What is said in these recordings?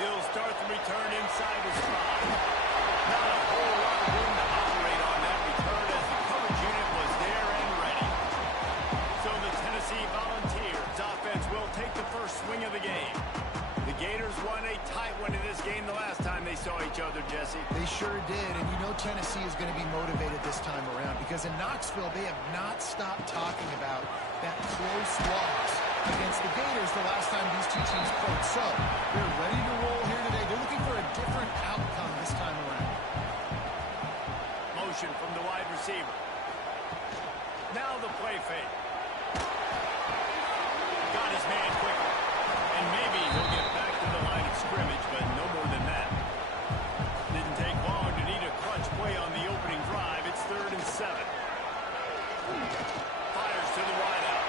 He'll start the return inside his 5. Not a whole lot of room to operate on that return as the coverage unit was there and ready. So the Tennessee Volunteers offense will take the first swing of the game. The Gators won a tight one in this game the last time they saw each other, Jesse. They sure did, and you know Tennessee is going to be motivated this time around because in Knoxville, they have not stopped talking about that close loss against the Gators the last time these two teams played. So they're ready to roll here today. They're looking for a different outcome this time around. Motion from the wide receiver. Now the play fake. Got his man quickly. And maybe he'll get back to the line of scrimmage, but no more than that. Didn't take long to need a clutch play on the opening drive. It's 3rd and 7. Fires to the wideout.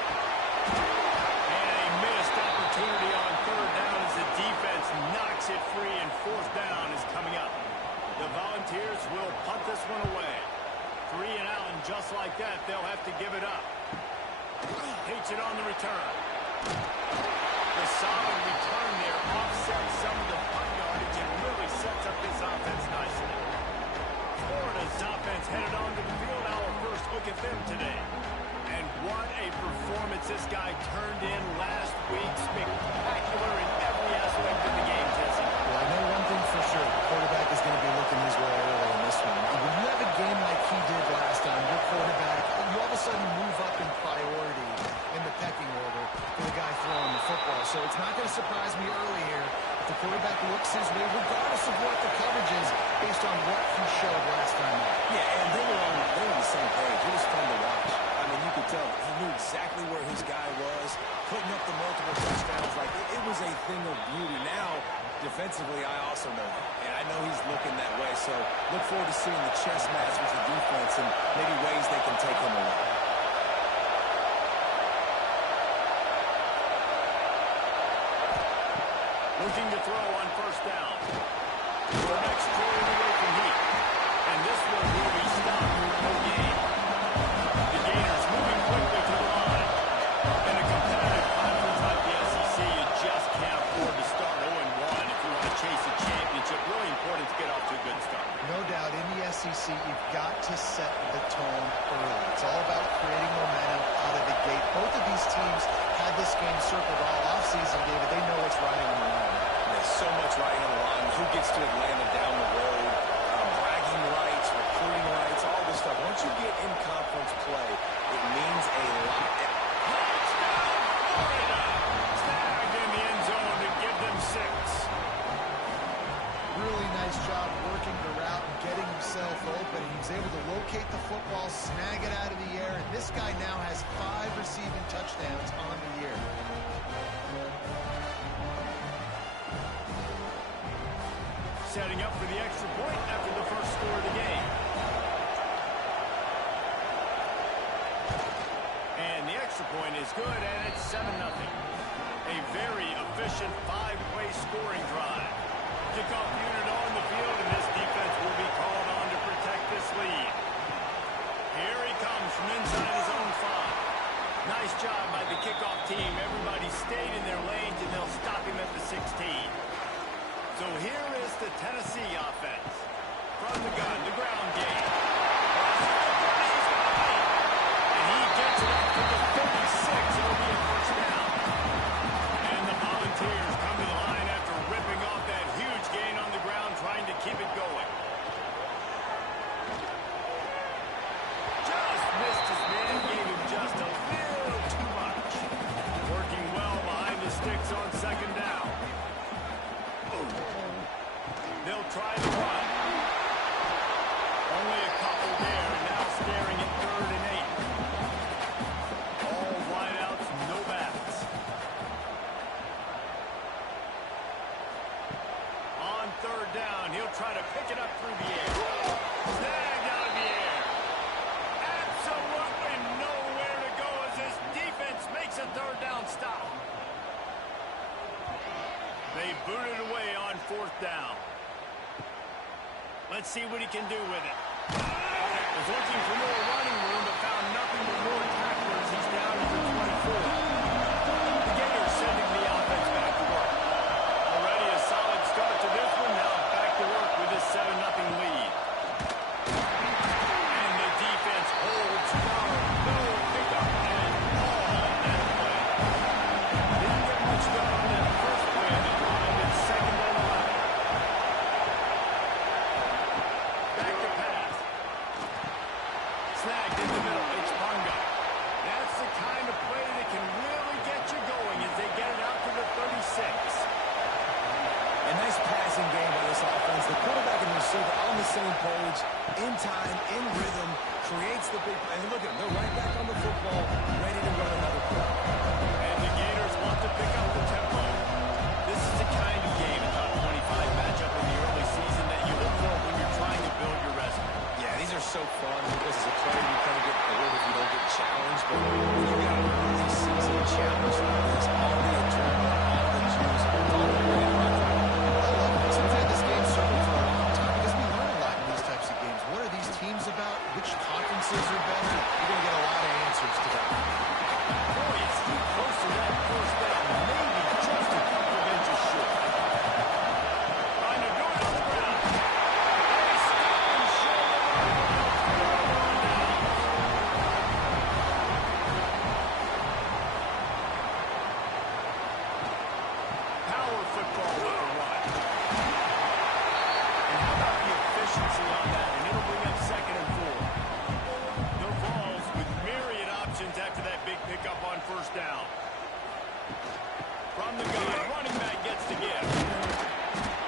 And a missed opportunity on 3rd down as the defense knocks it free, and 4th down is coming up. The Volunteers will punt this one away. 3 and out, and just like that, they'll have to give it up. Hates it on the return. The solid return there offsets some of the punt yardage and really sets up this offense nicely. Florida's offense headed onto the field. Our first look at them today. And what a performance this guy turned in last week. Spectacular in every aspect of the game, Jesse. Well, I know one thing for sure. The quarterback is going to be looking his way early in this one. And when you have a game like he did last time, your quarterback, you all of a sudden move up in priority in the pecking order for the guy throwing the football. So it's not going to surprise me early here if the quarterback looks his way, regardless of what the coverage is, based on what he showed last time out. Yeah, and they were on the same page. It was fun to watch. I mean, you could tell he knew exactly where his guy was, putting up the multiple touchdowns. Like, it was a thing of beauty. Now, defensively, I also know him, and I know he's looking that way. So look forward to seeing the chess match with the defense and maybe ways they can take him away. Looking to throw on 1st down. Quarterback's drawing away from heat. And this one will be stopped. No gain. The Gators moving quickly to the line. In a competitive conference like the SEC, you just can't afford to start 0-1 if you want to chase a championship. Really important to get off to a good start. No doubt, in the SEC, you've got to set the tone early. It's all about creating momentum out of the gate. Both of these teams had this game circled all offseason, David. They know what's riding on the line. There's so much riding on the line. Who gets to Atlanta down the road? Bragging rights, recruiting rights, all this stuff. Once you get in conference play, it means a lot. Touchdown, Florida! Tagged in the end zone to give them 6. Really nice job working the route and getting himself open. He was able to locate the football, snag it out of the air, and this guy now has 5 receiving touchdowns on the year. Setting up for the extra point after the first score of the game. And the extra point is good, and it's 7-0. A very efficient 5-play scoring drive. Kickoff unit on the field, and this defense will be called on to protect this lead. Here he comes from inside his own 5. Nice job by the kickoff team. Everybody stayed in their lanes, and they'll stop him at the 16. So here is the Tennessee offense. From the gun, the ground game. And he gets it up to the 36. It'll be a 1st down. And the Volunteers come to the line after ripping off that huge gain on the ground, trying to keep it going. Just missed his man, gave him just a little too much. Working well behind the sticks on 2nd down. They'll try to run. Only a couple there, and now staring at 3rd and 8. All wideouts, no backs. On 3rd down, he'll try to pick it up through the air. Snagged out of the air. Absolutely nowhere to go as this defense makes a 3rd down stop. They boot it away on 4th down. Let's see what he can do with it. Was looking for more running room, but found nothing but more tacklers. He's down to the 24. The Gators sending the offense back to work. Already a solid start So they're on the same page, in time, in rhythm, creates the big play. And look at them, they're right back on the football, ready to run another play. And the Gators want to pick up the tempo. This is the kind of game, a top 25 matchup in the early season that you look for when you're trying to build your resume. Yeah, these are so fun because as a player you kind of get bored if you don't get challenged. But when you got a early season challenge like this, all the adrenaline, all the juice, all the way to run. So we've had this game circled for a long time because we learn a lot in these types of games. What are these teams about? Which conferences are better? You're going to get a lot of answers to that. Boy, is he close to that first down. Maybe just a couple of inches short. Trying to do it on the ground. They stop and show power football with the run. And how about the efficiency on that? And it'll bring up 2nd and 4. The Vols with myriad options after that big pickup on first down. From the gun, running back gets to give.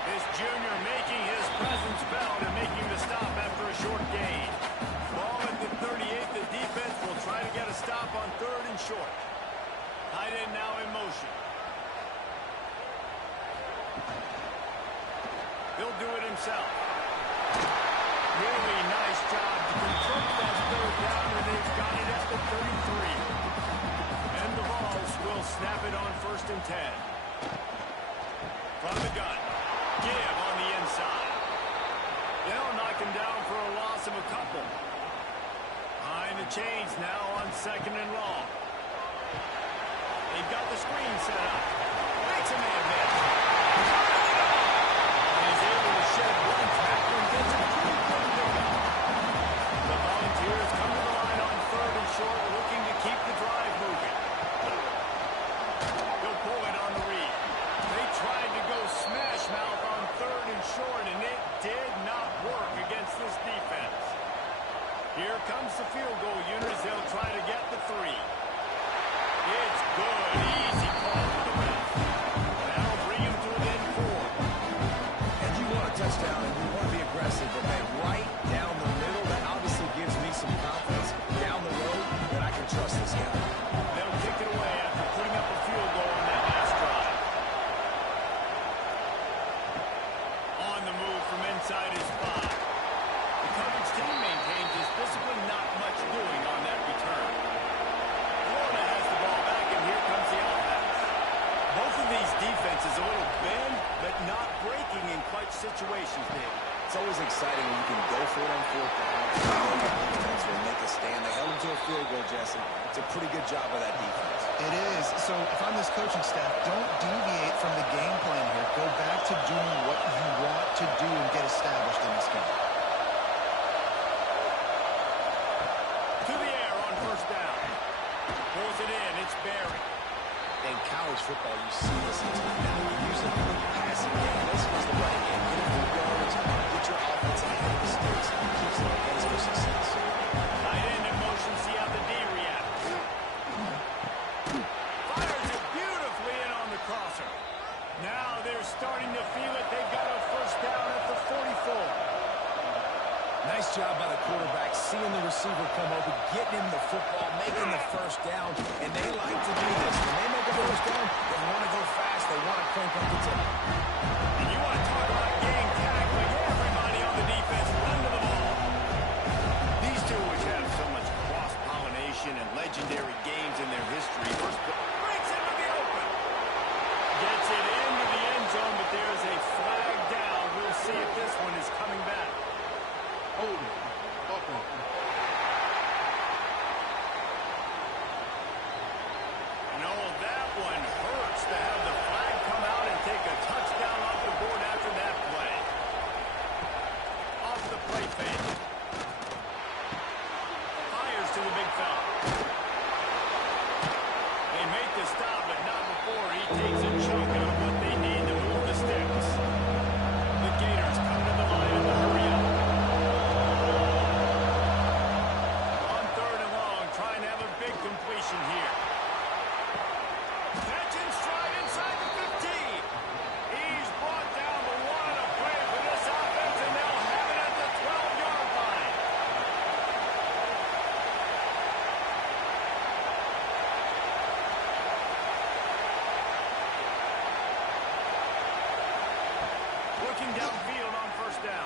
This junior making his presence felt and making the stop after a short gain. Ball at the 38. The defense will try to get a stop on 3rd and short. Tight end now in motion. He'll do it himself. Really nice job to convert that 3rd down, and they've got it at the 33. And the Vols will snap it on 1st and 10. From the gun. Give on the inside. They'll knock him down for a loss of a couple. Behind the chains now on 2nd and long. They've got the screen set up. Makes a man miss. He's able to shed one tackle and gets a pretty good pickup. The Volunteers come to the line on 3rd and short, looking to keep the drive moving. He'll pull it on the read. They tried to go smash mouth on 3rd and short, and it did not work against this defense. Here comes the field goal unit as they'll try to get the 3. It's good. Easy call for the ref. That'll bring him to within 4. And you want a touchdown and you want to be aggressive, but man, right down the middle, that obviously gives me some confidence down the road that I can trust this guy. They'll kick it away after putting up a field goal on that last drive. On the move from inside his 5. The coverage team maintains his discipline, not much doing on that return. Florida has the ball back, and here comes the offense. Both of these defenses a little bend, but not breaking in clutch situations, Dave. It's always exciting when you can go for it on 4th down. The defense will make a stand. They held him to a field goal, Jesse. It's a pretty good job of that defense. It is. So if I'm this coaching staff, don't deviate from the game plan here. Go back to doing what you want to do and get established in this game. To the air on 1st down. Pulls it in. It's Barry. In college football, you see this a ton. Now you use it in the passing game. This is the running game. Get a few yards, get your offense ahead of mistakes, keeps them points for success. Tight end in motion. See how the D reacts. Fires it beautifully in on the crosser. Now they're starting to feel it. They've got a 1st down at the 44. Nice job by the quarterback, seeing the receiver come open, getting him the football, making the 1st down, and they like to do this. When they make a 1st down, they want to go fast, they want to crank up the tempo. And you want to talk about game tackling. Everybody on the defense run to the ball. These two, which have so much cross-pollination and legendary games in their history, first breaks into the open. Gets it into the end zone, but there's a flag down. We'll see if this one is coming back. And oh, that one hurts to have the flag come out and take a touchdown off looking downfield on first down.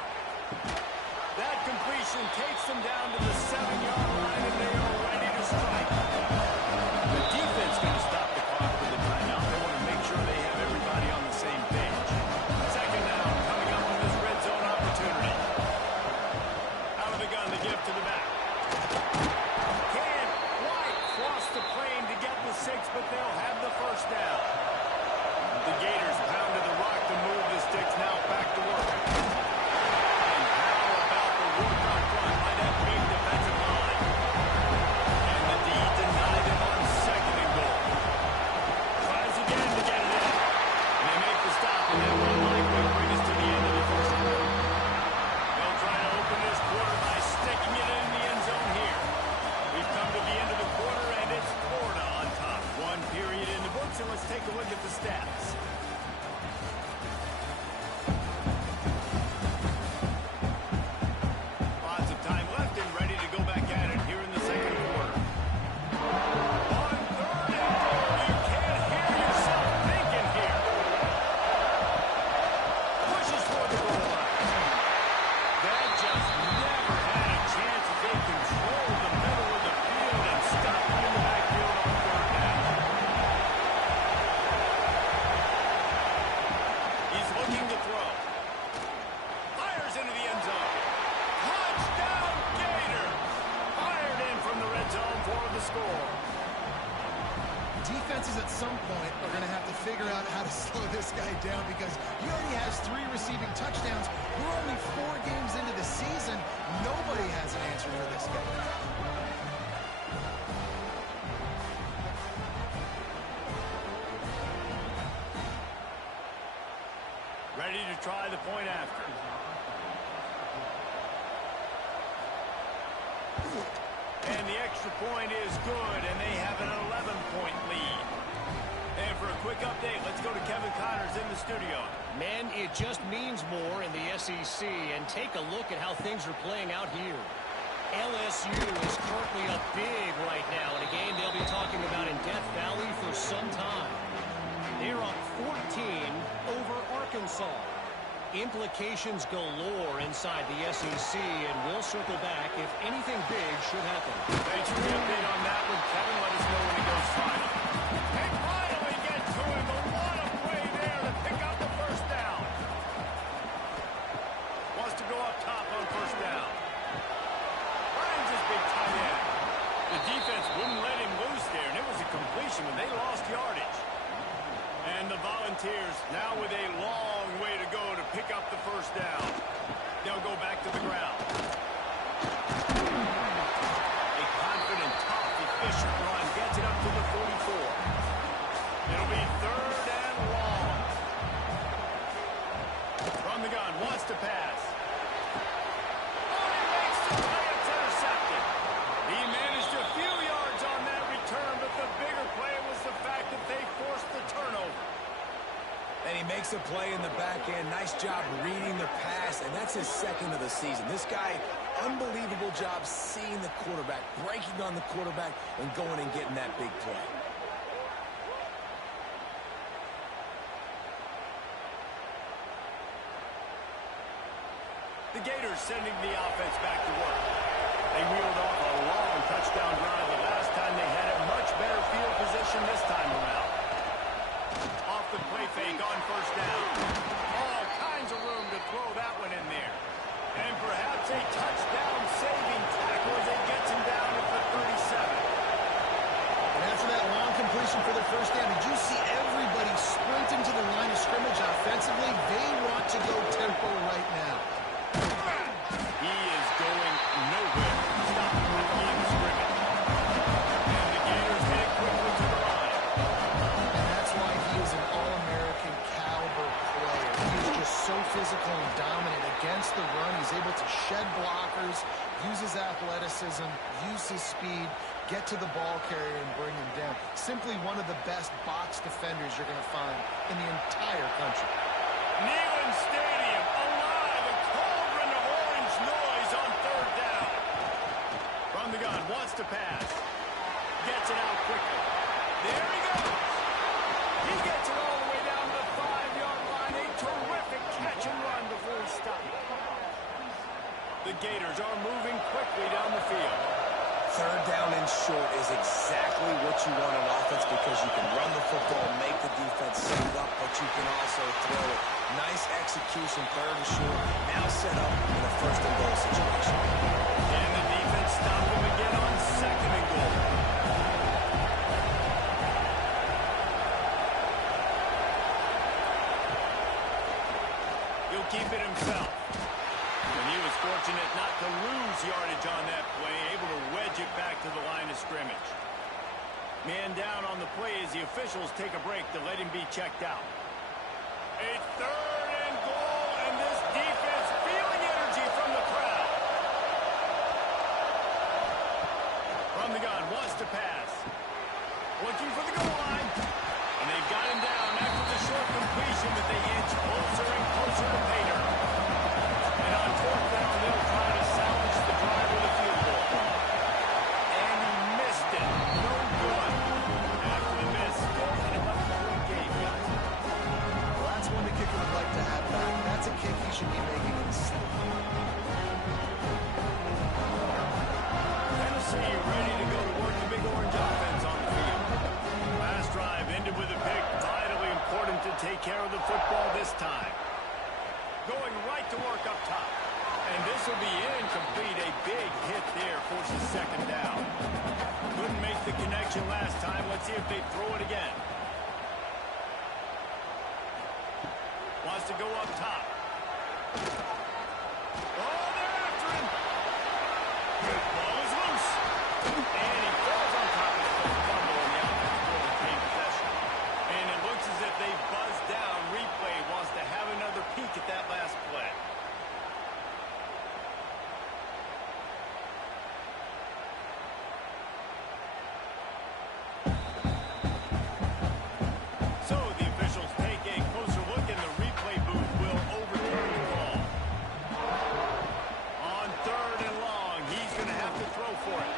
That completion takes them down to the 7-yard line, and they are ready to strike. The defense going to stop the clock with the timeout. They want to make sure they have everybody on the same page. Second down coming up on this red zone opportunity. Out of the gun, the give to the back. Can't quite cross the plane to get the 6, but they'll have the first down. The Gators pounded the rock to move the sticks. Now back to work. And how about the work up front by that big defensive line? And the D denied him on second and goal. Tries again to get it in. And they make the stop, and that will likely bring us to the end of the first quarter. They'll try to open this quarter by sticking it in the end zone here. We've come to the end of the quarter, and it's Florida on top. One period in the books, and let's take a look at the stats. Lots of time left and ready to go back at it here in the second quarter. On third and goal, you can't hear yourself thinking here. Pushes for the goal line. That just never had a chance as they controlled the middle of the field and stopped him in the backfield on third down. He's looking to throw. Fires into the end zone. Touchdown, Gator! Fired in from the red zone for the score. Defenses at some point are going to have to figure out how to slow this guy down because he already has 3 receiving touchdowns. We're only 4 games into the season. Nobody has an answer for this guy. Ready to try the point after. And the extra point is good, and they have an 11-point lead. And for a quick update, let's go to Kevin Connors in the studio. Man, it just means more in the SEC, and take a look at how things are playing out here. LSU is currently up big right now in a game they'll be talking about in Death Valley for some time. They're up 14 over Arkansas. Implications galore inside the SEC, and we'll circle back if anything big should happen. Thanks for the update on that one, Kevin. Let us know when it goes final. They finally get to him, but what a play there to pick up the first down. Wants to go up top on first down. Finds his big tight end. The defense wouldn't let him loose there, and it was a completion, and they lost yardage. And the Volunteers now with a long way to go to pick up the first down. They'll go back to the ground. A confident, tough, efficient run gets it up to the 44. It'll be third and long. From the gun, wants to pass. Oh, he makes the play. It's intercepted. He managed a few yards on that return, but the bigger play was the fact that they forced the turnover. And he makes a play in the back end. Nice job reading the pass, and that's his second of the season. This guy, unbelievable job seeing the quarterback, breaking on the quarterback, and going and getting that big play. The Gators sending the offense back to work. They wheeled off a long touchdown drive the last time. They had a much better field position this time around. Off the play fake on first down. All kinds of room to throw that one in there. And perhaps a touchdown-saving tackle as it gets him down at the 37. And after that long completion for the first down, did you see everybody sprinting to the line of scrimmage offensively? They want to go tempo right now. He is going nowhere. Stop at the line of scrimmage. And the Gators hit it quickly to the line. And that's why he is an All-American caliber player. He is just so physical and dominant against the run. He's able to shed blockers, use his athleticism, use his speed, get to the ball carrier and bring him down. Simply one of the best box defenders you're going to find in the entire country. Neyland Stadium, alive, a cauldron of orange noise on third down. From the gun, wants to pass. Gets it out quickly. There he goes. He gets it all the way down to the 5-yard line. A terrific catch and run The Gators are moving quickly down the field. Third down and short is exactly what you want on offense because you can run the football, make the defense set up, but you can also throw it. Nice execution, third and short. Now set up in a first and goal situation. And the defense stopped him again on second and goal. He'll keep it himself. And he was fortunate not to lose yardage on that play, able to wedge it back to the line of scrimmage. Man down on the play as the officials take a break to let him be checked out. A third and goal, and this defense feeling energy from the crowd. From the gun, wants to pass. Looking for the goal line. And they've got him down after the short completion, but they inch closer and closer to pay dirt. And on fourth down, they'll try to salvage the drive with a field goal. And he missed it. No good. After the miss, still an 11-point game, guys. Well, that's one the kicker would like to have back. That's a kick he should be making in sleep. Tennessee ready to go to work the Big Orange offense on the field. Last drive ended with a pick. Vitally important to take care of the football this time. Going right to work up top. And this will be incomplete. A big hit there forces second down. Couldn't make the connection last time. Let's see if they throw it again. Wants to go up top. Oh, they're after him. Ball is loose. And he falls on top of the fumble on the offense for the team possession. And it looks as if they buzzed down. Replay wants to have another peek at that last play. So the officials take a closer look, and the replay booth will overturn the call. On third and long, he's going to have to throw for it.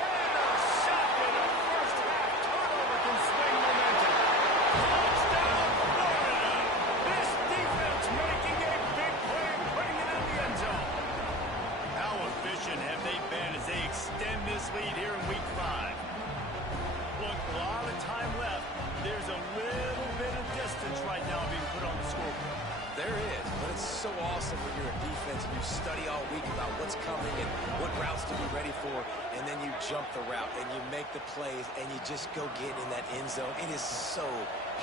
Intercepted. A first half turnover can swing momentum. Touchdown, Florida. This defense making a big play and putting it in the end zone. How efficient have they been as they extend this lead here in week 5? Look, a lot of time left. There's a little bit of distance right now being put on the scoreboard. There is, but it's so awesome when you're a defense and you study all week about what's coming and what routes to be ready for, and then you jump the route and you make the plays and you just go get in that end zone. It is so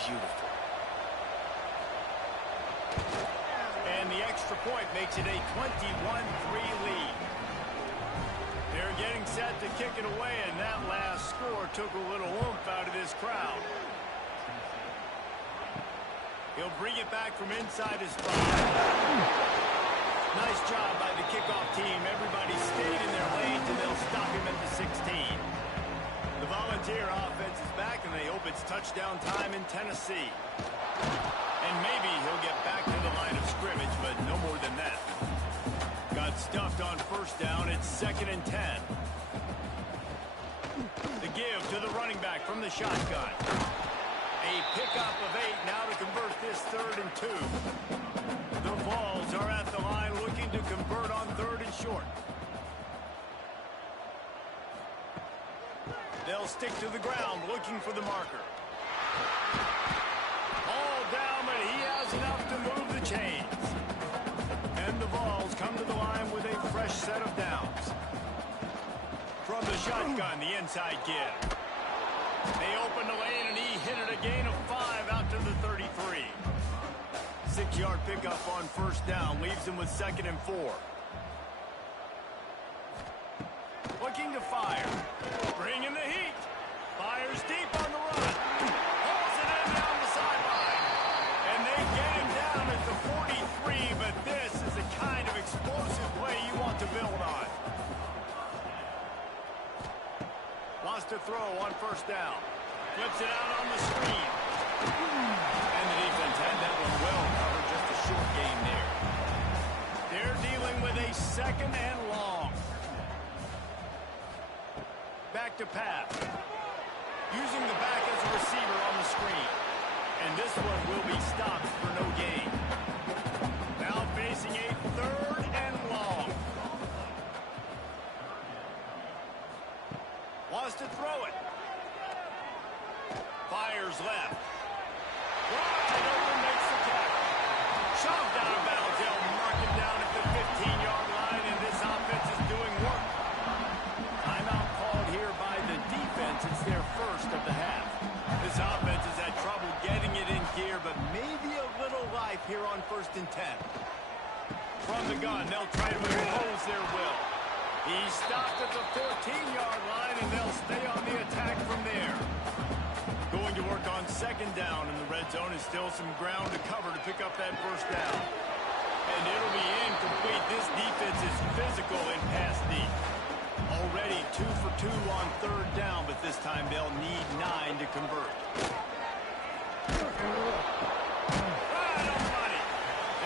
beautiful. And the extra point makes it a 21-3 lead. They're getting set to kick it away, and that last score took a little oomph out of this crowd. He'll bring it back from inside his 5. Nice job by the kickoff team. Everybody stayed in their lanes, and they'll stop him at the 16. The Volunteer offense is back, and they hope it's touchdown time in Tennessee. And maybe he'll get back to the line of scrimmage, but no more than that. Got stuffed on first down. It's 2nd and 10. The give to the running back from the shotgun. A pickup of 8 now to convert this 3rd and 2. The Vols are at the line looking to convert on 3rd and short. They'll stick to the ground looking for the marker. All down, but he has enough to move the chains. And the Vols come to the line with a fresh set of downs. From the shotgun, the inside give. They opened the lane, and he hit it a gain of 5 out to the 33. 6-yard pickup on first down leaves him with 2nd and 4. Looking to fire. Bringing the heat. Fires deep on the run. Pulls it in down the sideline. And they get him down at the 43, but this is the kind of explosive play you want to build on. Wants to throw on first down. Flips it out on the screen. And the defense had that one well covered. Just a short gain there. They're dealing with a 2nd and long. Back to pass. Using the back as a receiver on the screen. And this one will be stopped for no gain. Now facing a 3rd and long. first and 10. From the gun, they'll try to impose their will. He stopped at the 14-yard line, and they'll stay on the attack from there. Going to work on second down, and the red zone is still some ground to cover to pick up that first down. And it'll be incomplete. This defense is physical in pass deep. Already 2 for 2 on third down, but this time they'll need 9 to convert. Right on the money.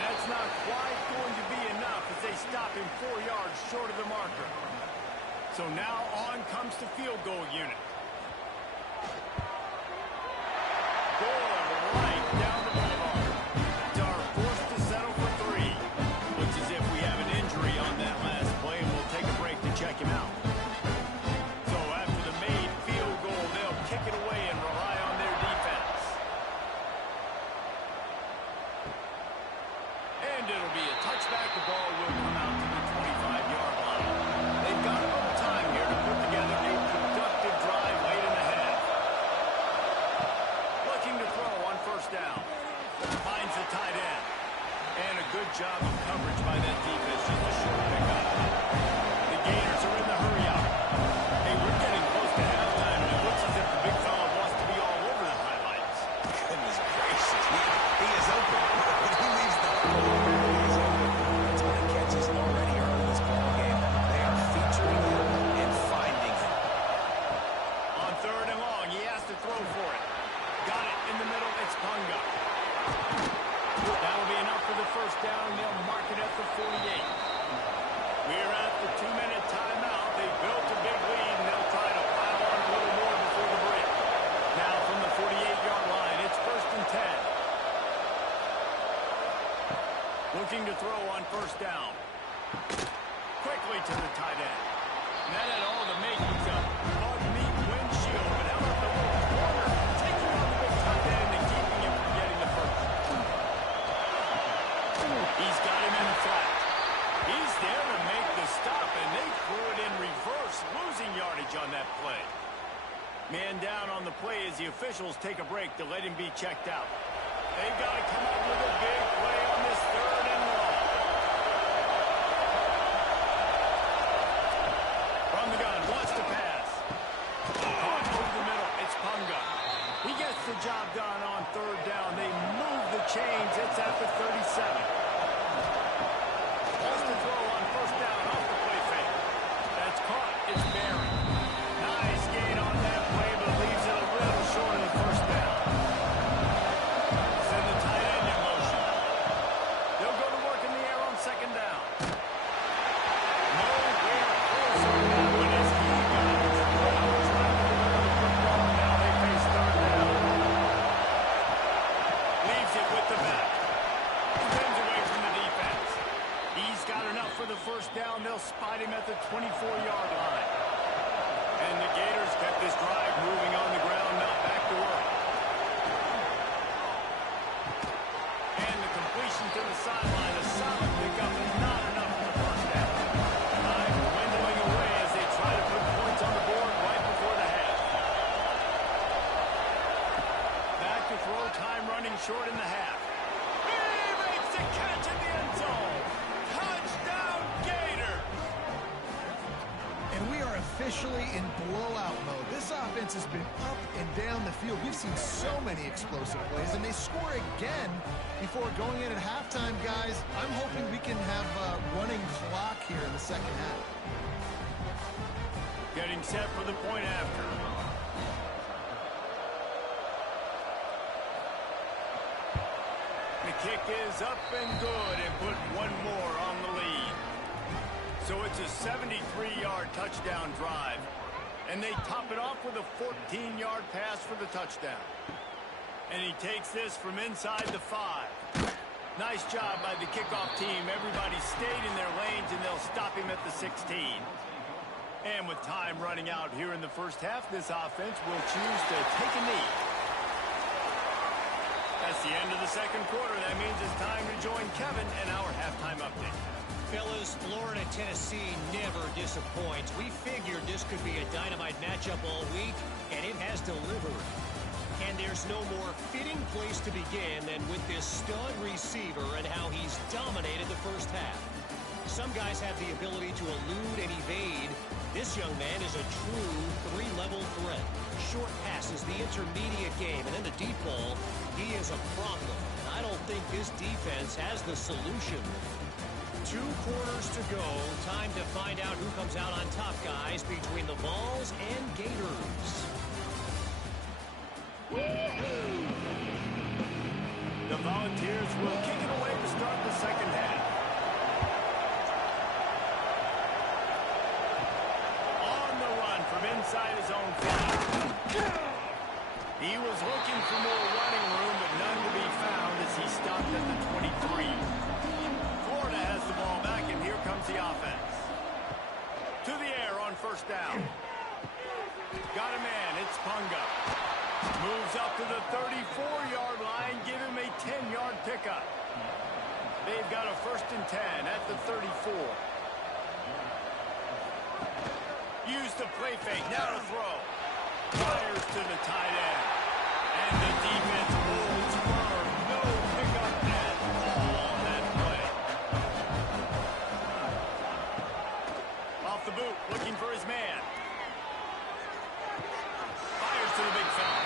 That's not quite going to be enough as they stop him 4 yards short of the marker. So now on comes the field goal unit. Good, right down the boulevard. Dar forced to settle for 3. Looks as if we have an injury on that last play, and we'll take a break to check him out. So after the made field goal, they'll kick it away and rely on their defense. And it'll be a touchback. The ball will come out to the 25-yard line. They've got a little time here to put together a productive drive late in the half. Looking to throw on first down. Finds the tight end. And a good job of coverage by that defense. Just a short pickup. The Gators are in the hurry-up. Hey, we're getting close to halftime, and it looks as if the big fella wants to be all over the highlights. Goodness gracious. He is open. When he leaves the field, he is open. A ton of catches already early in this ball game. They are featuring him and finding him. On third and long, he has to throw for it. Got it in the middle. It's Punga. That'll be enough for the first down. They'll mark it at the 48. We're at the 2-minute timeout. They built a big lead, and they'll try to pile on a little more before the break. Now from the 48-yard line, it's first and 10. Looking to throw on first down. Quickly to the tight end. And that had all the makings of bug-meat windshield, but how about the little corner taking on the big tight end and keeping him from getting the first? He's got him in the flat. He's there to make the stop, and they threw it in reverse, losing yardage on that play. Man down on the play as the officials take a break to let him be checked out. They've got to come up with a big play on this third and long. From the gun, wants to pass. Caught over the middle, it's Punga. He gets the job done on third down. They move the chains. It's at the 37. Wants to throw on first down off the play fake. That's caught. It's Barry. Nice gain on that play, but leaves it a little short of the first down. Send the tight end in motion. They'll go to work in the air on second down. Nowhere close on that one as he got it. Trying to deliver the football. Now they face third down. Leaves it with the back. Spins away from the defense. He's got enough for the first down. They'll spot him at the 24-yard line. And the Gators kept this drive moving on the ground, now back to work. And the completion to the sideline, a solid pickup, and not enough for the first down. Time dwindling away as they try to put points on the board right before the half. Back to throw, time running short in the half. He makes the catch in the end zone. Touchdown, Gators! And we are officially in blowout mode. This offense has been up and down the field. We've seen so many explosive plays, and they score again before going in at halftime, guys. I'm hoping we can have a running clock here in the second half. Getting set for the point after. The kick is up and good and put one more on the lead. So it's a 73-yard touchdown drive. And they top it off with a 14-yard pass for the touchdown. And he takes this from inside the 5. Nice job by the kickoff team. Everybody stayed in their lanes, and they'll stop him at the 16. And with time running out here in the first half, this offense will choose to take a knee. That's the end of the second quarter. That means it's time to join Kevin and our halftime update. Fellas, Florida, Tennessee never disappoints. We figured this could be a dynamite matchup all week, and it has delivered. And there's no more fitting place to begin than with this stud receiver and how he's dominated the first half. Some guys have the ability to elude and evade. This young man is a true three-level threat. Short passes, the intermediate game, and then the deep ball, he is a problem. I don't think this defense has the solution. 2 quarters to go. Time to find out who comes out on top, guys, between the Vols and Gators. The Volunteers will kick it away to start the second half. On the run from inside his own 5. He was looking for more running room, but none to be found as he stopped at the 23. Florida has the ball back, and here comes the offense. To the air on first down. Got a man, it's Punga. Moves up to the 34-yard line, give him a 10-yard pickup. They've got a 1st and 10 at the 34. Use the play fake, now to throw. Fires to the tight end. And the defense holds firm. No pickup at all on that play. Off the boot, looking for his man. Fires to the big fella.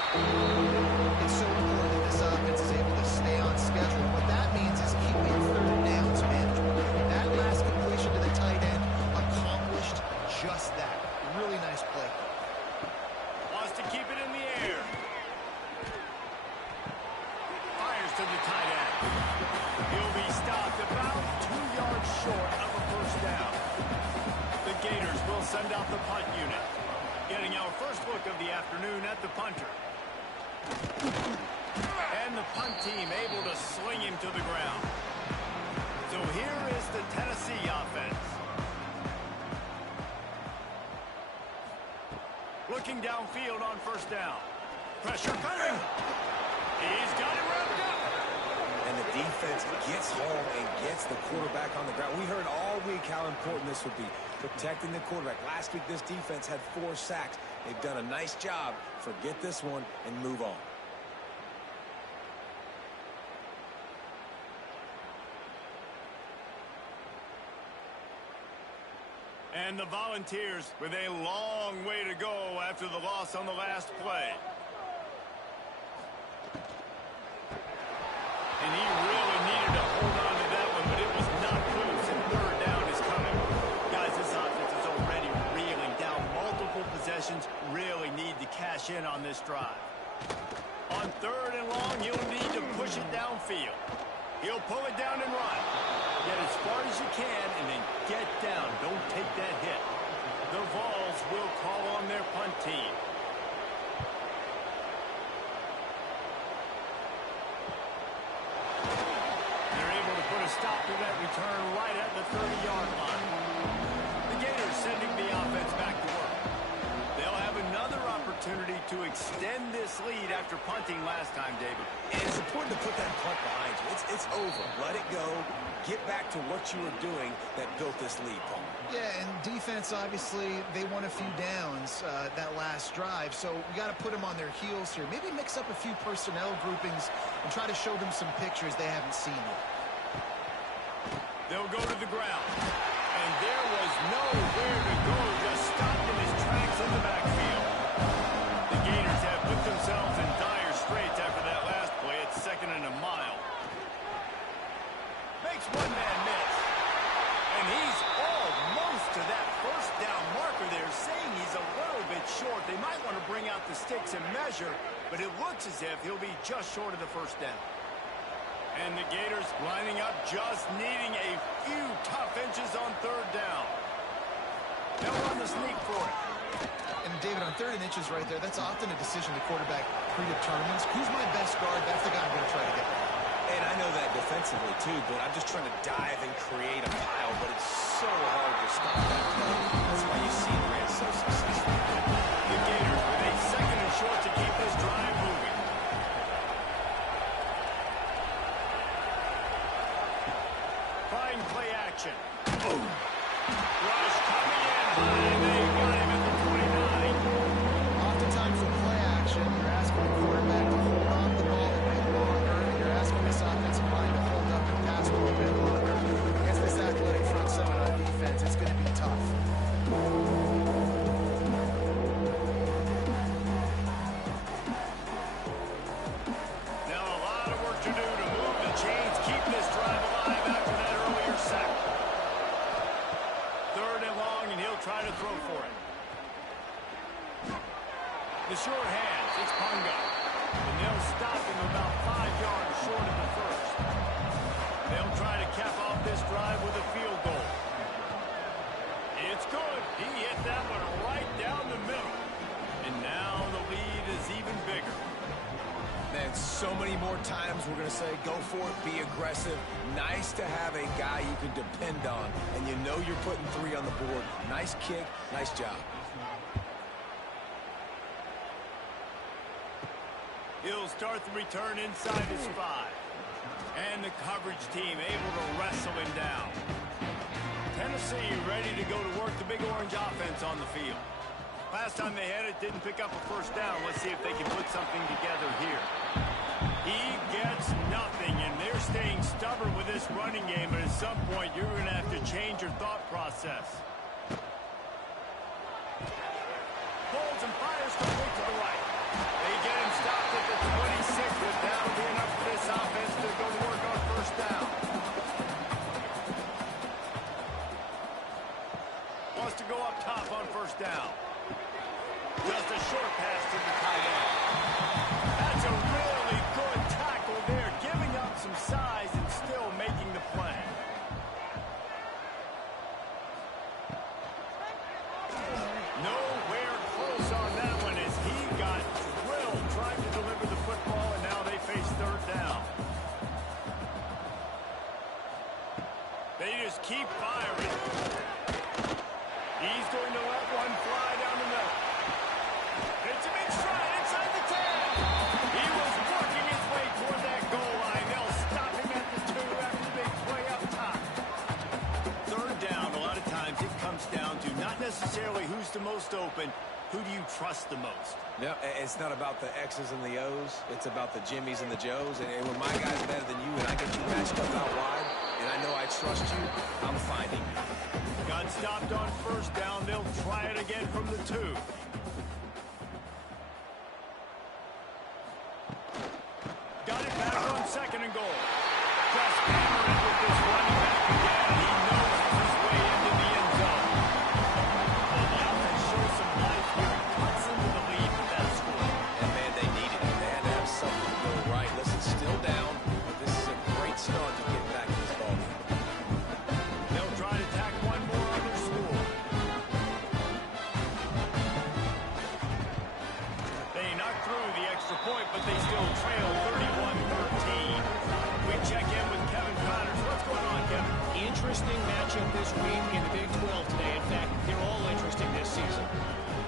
It's so important that this offense is able to stay on schedule. What that means is keeping third downs management. That last completion to the tight end accomplished just that. Really nice play. Wants to keep it in the air. Fires to the tight end. He'll be stopped about 2 yards short of a first down. The Gators will send out the punt unit. Getting our first look of the afternoon at the punter. And the punt team able to sling him to the ground. So here is the Tennessee offense. Looking downfield on first down. Pressure coming. He's got it wrapped up. And the defense gets home and gets the quarterback on the ground. We heard all week how important this would be, protecting the quarterback. Last week, this defense had 4 sacks. They've done a nice job. Forget this one and move on. And the Volunteers with a long way to go after the loss on the last play. And he really needed to hold on to that one, but it was not loose, and third down is coming. Guys, this offense is already reeling down multiple possessions. Really need to cash in on this drive. On third and long, you'll need to push it downfield. He'll pull it down and run. Get as far as you can and then get down. Don't take that hit. The Vols will call on their punt team. They're able to put a stop to that return right at the 30-yard line. The Gators sending the offense back to work. They'll have another opportunity to extend this lead after punting last time, David. And it's important to put that punt behind you. It's over. Let it go. Get back to what you were doing that built this lead, Paul. Yeah, and defense, obviously, they won a few downs that last drive, so we got to put them on their heels here. Maybe mix up a few personnel groupings and try to show them some pictures they haven't seen yet. They'll go to the ground. And there was nowhere to go, just stopped in his tracks in the backfield. The Gators have put themselves in dire straits after that last play. It's 2nd and a mile. Makes one man miss. And he's almost to that first down marker there, saying he's a little bit short. They might want to bring out the sticks and measure, but it looks as if he'll be just short of the first down. And the Gators lining up, just needing a few tough inches on third down. They'll run the sneak for it. And David, on 3rd and inches right there, that's often a decision the quarterback predetermines. Who's my best guard? That's the guy I'm going to try to get there. And I know that defensively, too, but I'm just trying to dive and create a pile, but it's so hard to stop that play. That's why you see Grant so successful. The Gators with a 2nd and short to keep this drive moving. Fine play action. Boom. Rush coming in high. They got him at the 29. Oftentimes with play action, you're asking asking the quarterback to hold on to the ball a bit longer, and you're asking this offensive line to hold up and pass for a bit longer. Against this athletic front seven on defense, it's going to be tough. Now a lot of work to do to move the chains, keeping this drive alive after that earlier sack. Third and long, and he'll try to throw for it. The short hands, it's Punga. And they'll stop him about 5 yards short of the first. They'll try to cap off this drive with a field goal. It's good. He hit that one right down the middle. And now the lead is even bigger. Man, so many more times we're going to say, go for it, be aggressive. Nice to have a guy you can depend on, and you know you're putting 3 on the board. Nice kick, nice job. He'll start the return inside his 5. And the coverage team able to wrestle him down. Tennessee ready to go to work the Big Orange offense on the field. Last time they had it, didn't pick up a first down. Let's see if they can put something together here. He gets nothing, and they're staying stubborn with this running game, but at some point you're going to have to change your thought process. Pulls and fires complete to the right. They get him stopped at the 26, but that'll be enough for this offense to go to work on first down. Wants to go up top on first down. Just a short pass to the tight end. That's a really good tackle there, giving up some size and still making the play. Nowhere close on that one as he got drilled trying to deliver the football, and now they face third down. They just keep firing. He's going to let one fly down the middle. It's a big stride inside the 10. He was working his way toward that goal line. They'll stop him at the 2 after the big play up top. Third down, a lot of times it comes down to not necessarily who's the most open, who do you trust the most? Yeah, it's not about the X's and the O's. It's about the Jimmys and the Joes. And when my guy's better than you and I get you matched up out wide, and I know I trust you, I'm finding you. Got stopped on first down. They'll try it again from the 2. Got it back on second and goal. Just hammering with this running back again. He knows his way into the end zone. And the offense shows some life here. Cuts into the lead with that score. And, man, they needed it. They had to have something to go right. Listen, still down, but this is a great start to get back in this ballgame. They'll try to tack one more on their score. They knock through the extra point, but they still trail 31-13. We check in with Kevin Connors. What's going on, Kevin? Interesting matchup this week in the Big 12 today. In fact, they're all interesting this season.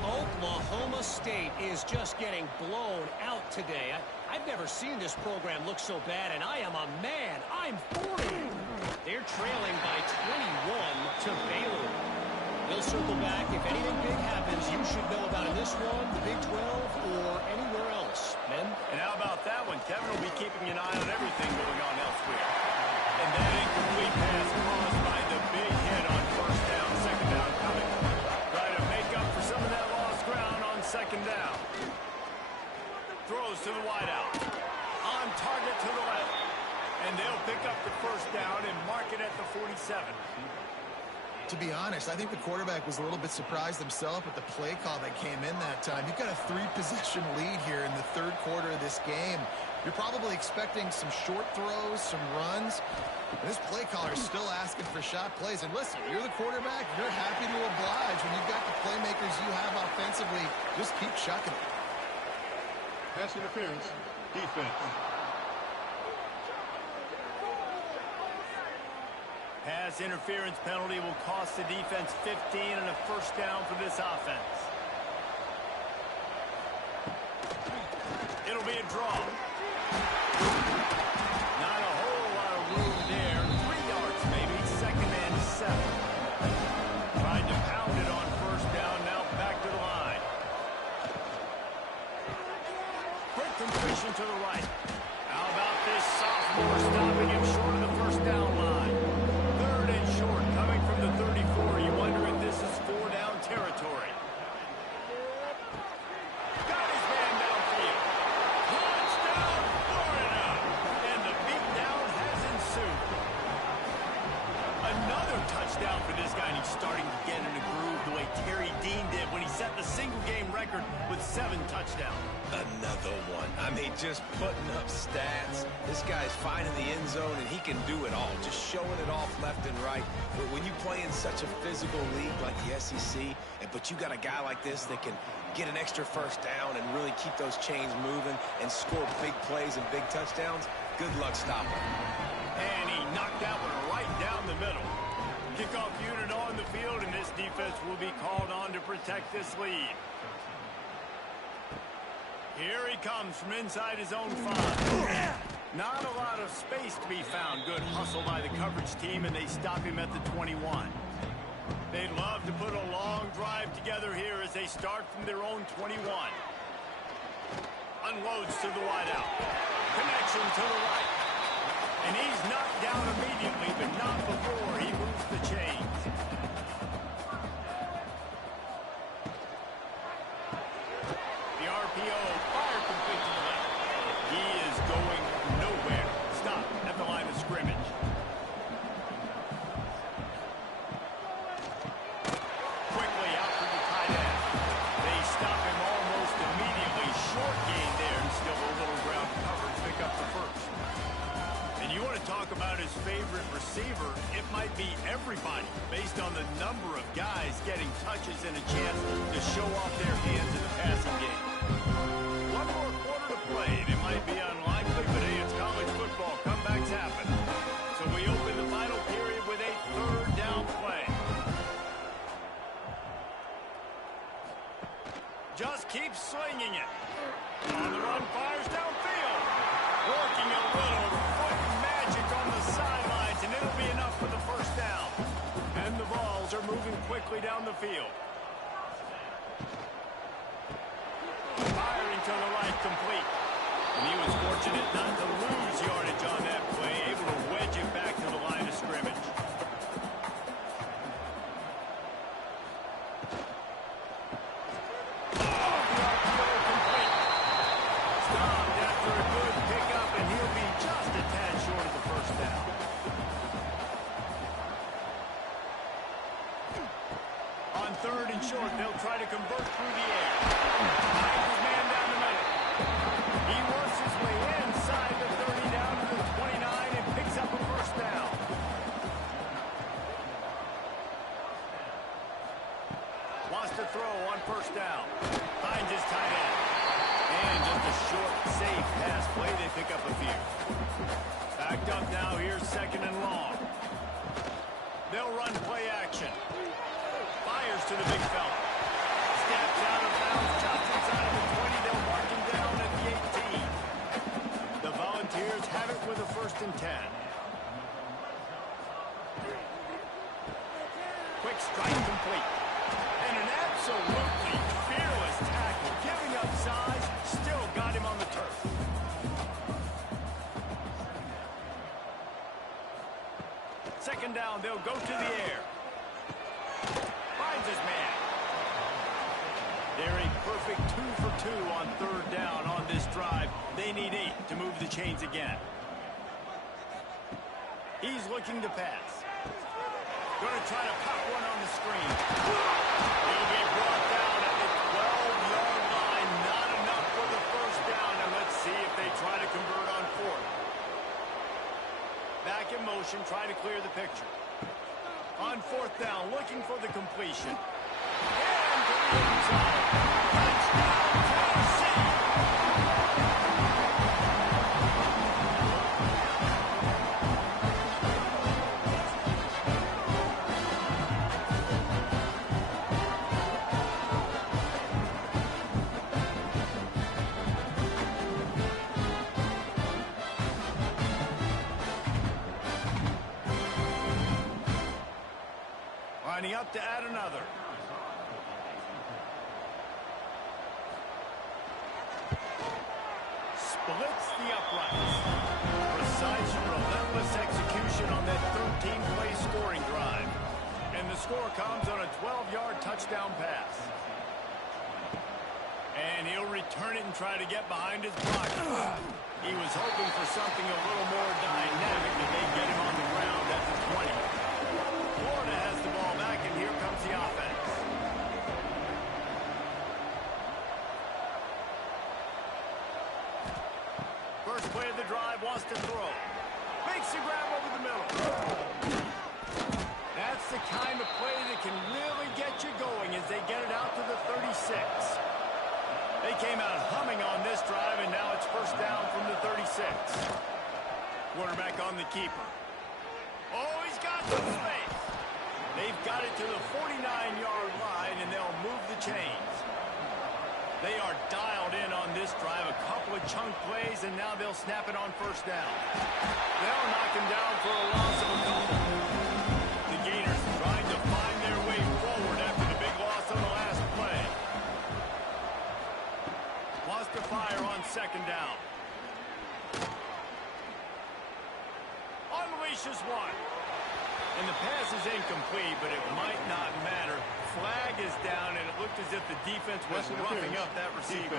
Oklahoma State is just getting blown out today. I've never seen this program look so bad, and I am a man. I'm 40. They're trailing by 21 to Baylor. We'll circle back. If anything big happens, you should know about in this one, the Big 12, or anywhere else. Men? And how about that one? Kevin will be keeping an eye on everything going on elsewhere. And that incomplete pass caused by the big hit on first down. Second down coming. Try to make up for some of that lost ground on second down. Throws to the wideout. On target to the left. And they'll pick up the first down and mark it at the 47. To be honest, I think the quarterback was a little bit surprised himself at the play call that came in that time. You've got a 3-possession lead here in the third quarter of this game. You're probably expecting some short throws, some runs. And this play caller is still asking for shot plays. And listen, you're the quarterback. You're happy to oblige when you've got the playmakers you have offensively. Just keep chucking it. Pass interference, defense. Pass interference penalty will cost the defense 15 and a first down for this offense. It'll be a draw. Not a whole lot of room there. 3 yards maybe. Second and 7. Tried to pound it on first down. Now back to the line. Quick for this guy, and he's starting to get in a groove the way Terry Dean did when he set the single-game record with 7 touchdowns. Another one. I mean, just putting up stats. This guy's finding the end zone, and he can do it all, just showing it off left and right. But when you play in such a physical league like the SEC, but you got a guy like this that can get an extra first down and really keep those chains moving and score big plays and big touchdowns, good luck stopping him. And he knocked that one right down the middle. Kickoff unit on the field, and this defense will be called on to protect this lead. Here he comes from inside his own 5. Not a lot of space to be found. Good hustle by the coverage team, and they stop him at the 21. They'd love to put a long drive together here as they start from their own 21. Unloads to the wideout. Connection to the right. And he's knocked down immediately, but not before he moves the chains. The RPO, fire complete to the left. He is going nowhere. Stop at the line of scrimmage. Quickly out to the tight end. They stop him almost immediately. Short gain there, and still a little ground coverage. Pick up the first. And you want to talk about his favorite receiver, it might be everybody, based on the number of guys getting touches and a chance to show off their hands in the passing game. One more quarter to play. It might be unlikely, but hey, it's college football. Comebacks happen. So we open the final period with a 3rd down play. Just keep slinging it. On the run, fires downfield. Working a little foot magic on the sidelines, and it'll be enough for the first down. And the balls are moving quickly down the field. Firing to the right, complete. And he was fortunate not to lose yardage on that play, able to wedge it back to the line of scrimmage. Short, they'll try to convert through the air. Finds his man down the middle. He works his way inside the 30 down to the 29 and picks up a first down. Wants to throw on first down. Finds his tight end. And just a short, safe pass play. They pick up a few. Backed up now. Here's 2nd and long. They'll run play action. Fires to the big fella. Steps out of bounds, chops inside of the 20. They'll mark him down at the 18. The Volunteers have it with a 1st and 10. Quick strike complete. And an absolutely fearless tackle. Giving up size, still got him on the turf. Second down, they'll go to the air. Finds his man. They're a perfect 2 for 2 on 3rd down on this drive. They need 8 to move the chains again. He's looking to pass. Going to try to pop one on the screen. He'll be brought down at the 12-yard line. Not enough for the first down. And let's see if they try to convert on 4th. Back in motion, try to clear the picture. On 4th down, looking for the completion. And to the end zone. Touchdown, Tennessee! Lining up to add another. Splits the uprights. Precise, relentless execution on that 13-play scoring drive. And the score comes on a 12-yard touchdown pass. And he'll return it and try to get behind his blocker. He was hoping for something a little more dynamic, and they get him on the ground at the 20. Florida has the ball. to the 49-yard line, and they'll move the chains. They are dialed in on this drive. A couple of chunk plays, and now they'll snap it on first down. They'll knock him down for a loss of a couple. The Gators trying to find their way forward after the big loss on the last play. Wants to fire on second down. Unleashes one. And the pass is incomplete, but it might not matter. Flag is down, and it looked as if the defense was roughing up that receiver.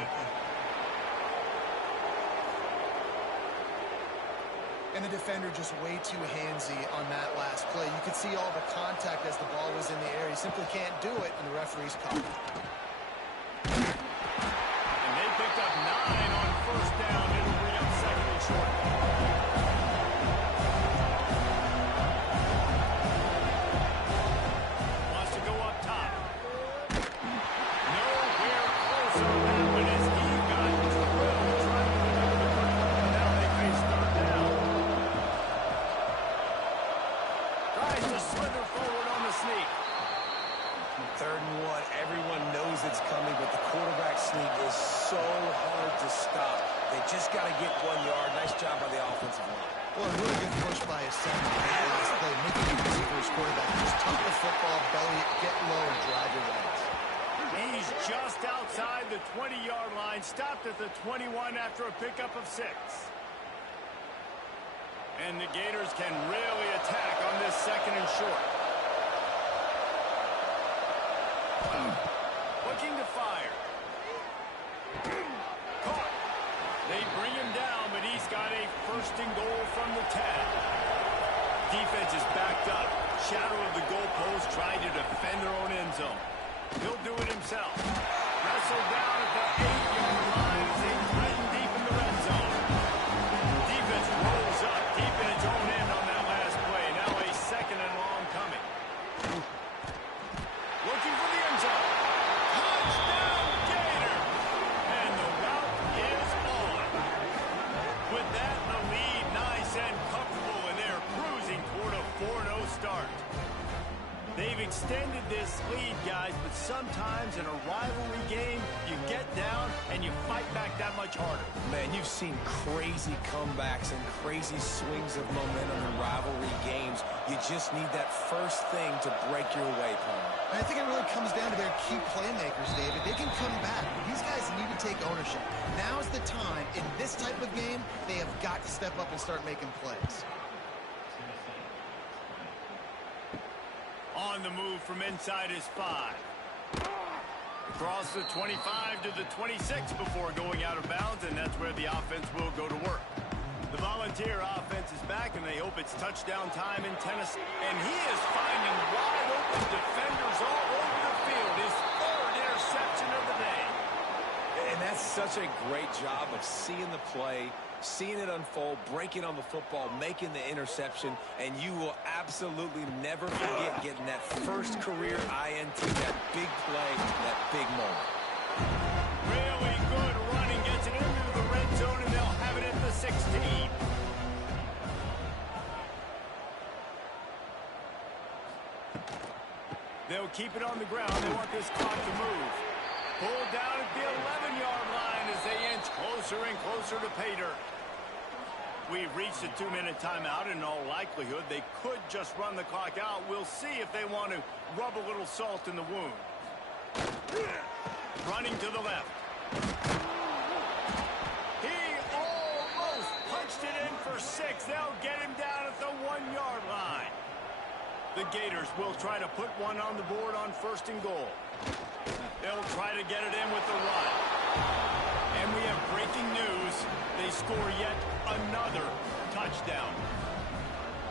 And the defender just way too handsy on that last play. You could see all the contact as the ball was in the air. He simply can't do it, and the referee's caught. And they picked up 9 on first down. It'll bring up second and short. Just got to get 1 yard. Nice job by the offensive line. Well, a really good push by his center on that last play, making it easy for his quarterback. Just tuck the football, belly it, get low, and drive your legs. He's just outside the 20-yard line, stopped at the 21 after a pickup of 6. And the Gators can really attack on this second and short. Looking to fire. Caught. They bring him down, but he's got a first and goal from the 10. Defense is backed up. Shadow of the goalpost, trying to defend their own end zone. He'll do it himself. Wrestled down at the 8-yard line as they threaten deep in the red zone. Defense rolls up deep in its own end on that last play. Now a second and long coming. Looking for the end zone. Touchdown, Gator! And the route is on. With that, the lead nice and comfortable, and they're cruising toward a 4-0 start. They've extended this lead, guys, but sometimes in a rivalry game, you get down and you fight back that much harder. Man, you've seen crazy comebacks and crazy swings of momentum in rivalry games. You just need that first thing to break your way, Paul. I think it really comes down to their key playmakers, David. They can come back. These guys need to take ownership. Now's the time. In this type of game, they have got to step up and start making plays. On the move from inside is 5. Across the 25 to the 26 before going out of bounds, and that's where the offense will go to work. The Volunteer offense is back, and they hope it's touchdown time in Tennessee. And he is finding wide open defenders all over the field. His 3rd interception of the day. And that's such a great job of seeing the play, seeing it unfold, breaking on the football, making the interception, and you will absolutely never forget getting that first career INT, that big play, that big moment. Really good running, gets it into the red zone, and they'll have it at the 16. They'll keep it on the ground. They want this clock to move. Pulled down at the 11-yard line as they inch closer and closer to pay dirt. We've reached a 2-minute timeout. In all likelihood, they could just run the clock out. We'll see if they want to rub a little salt in the wound. Running to the left. He almost punched it in for 6. They'll get him down at the 1-yard line. The Gators will try to put one on the board on first and goal. They'll try to get it in with the run. And we have breaking news. They score yet another touchdown.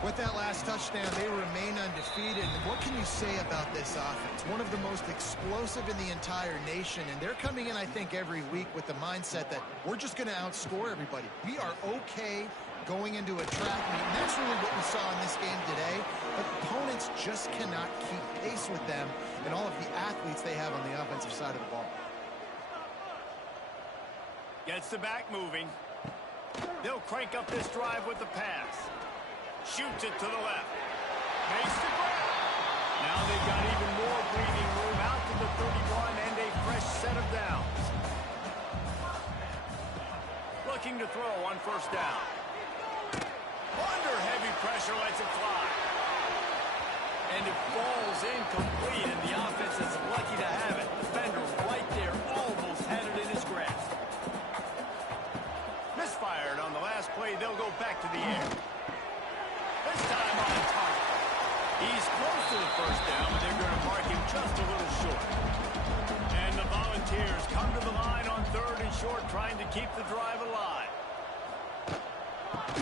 With that last touchdown, they remain undefeated. And what can you say about this offense? One of the most explosive in the entire nation. And they're coming in, I think, every week with the mindset that we're just going to outscore everybody. We are okay going into a track meet. And that's really what we saw in this game today. But opponents just cannot keep pace with them and all of the athletes they have on the offensive side of the ball. Gets the back moving. They'll crank up this drive with the pass. Shoots it to the left. Makes the grab. Now they've got even to throw on first down. Under heavy pressure, lets it fly. And it falls incomplete, and the offense is lucky to have it. Defender right there almost had it in his grasp. Misfired on the last play. They'll go back to the air. This time on target. He's close to the first down, but they're going to mark him just a little short. And the Volunteers come to the line on 3rd and short, trying to keep the drive alive.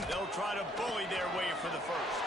They'll try to bully their way for the first.